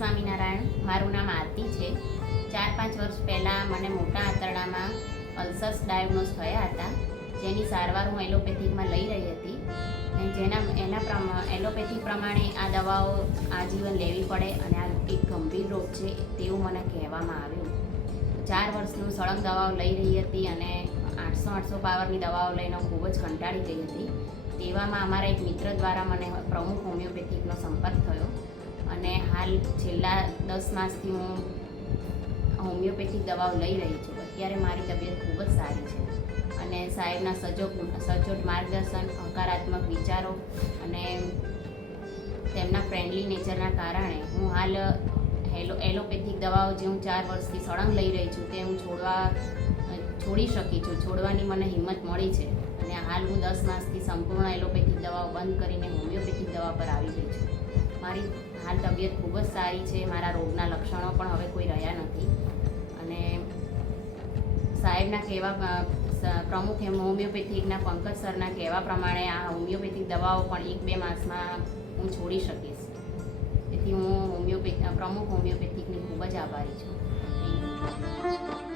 સ્વામિનારાયણ. મારું નામ આરતી છે. 4-5 વર્ષ પહેલાં મને મોટા આંતરડામાં અલ્સર્સ ડાયગ્નોઝ થયા હતા, જેની સારવાર હું એલોપેથિકમાં લઈ રહી હતી. એલોપેથિક પ્રમાણે આ દવાઓ આજીવન લેવી પડે અને આ એક ગંભીર રોગ છે તેવું મને કહેવામાં આવ્યું. 4 વર્ષનું સળંગ દવાઓ લઈ રહી હતી અને 800 પાવરની દવાઓ લઈને ખૂબ જ કંટાળી ગઈ હતી. તેવામાં અમારા એક મિત્ર દ્વારા મને પ્રમુખ હોમિયોપેથિકનો સંપર્ક થયો અને હાલ છેલ્લા 10 માસથી હું હોમિયોપેથિક દવાઓ લઈ રહી છું. અત્યારે મારી તબિયત ખૂબ જ સારી છે અને સાહેબના સચોટ માર્ગદર્શન, હકારાત્મક વિચારો અને તેમના ફ્રેન્ડલી નેચરના કારણે હું હાલ એલોપેથિક દવાઓ જે હું 4 વર્ષથી સળંગ લઈ રહી છું તે હું છોડી શકી છું. છોડવાની મને હિંમત મળી છે અને હાલ હું 10 માસથી સંપૂર્ણ એલોપેથિક દવાઓ બંધ કરીને હોમિયોપેથિક દવા પર આવી ગઈ છું. મારી હાલ તબિયત ખૂબ જ સારી છે. મારા રોગના લક્ષણો પણ હવે કોઈ રહ્યા નથી અને સાહેબના કહેવા પ્રમુખ હોમિયોપેથિકના પંકજ સરના કહેવા પ્રમાણે આ હોમિયોપેથિક દવાઓ પણ 1-2 માસમાં હું છોડી શકીશ. તેથી હું પ્રમુખ હોમિયોપેથિકની ખૂબ જ આભારી છું. Thank you.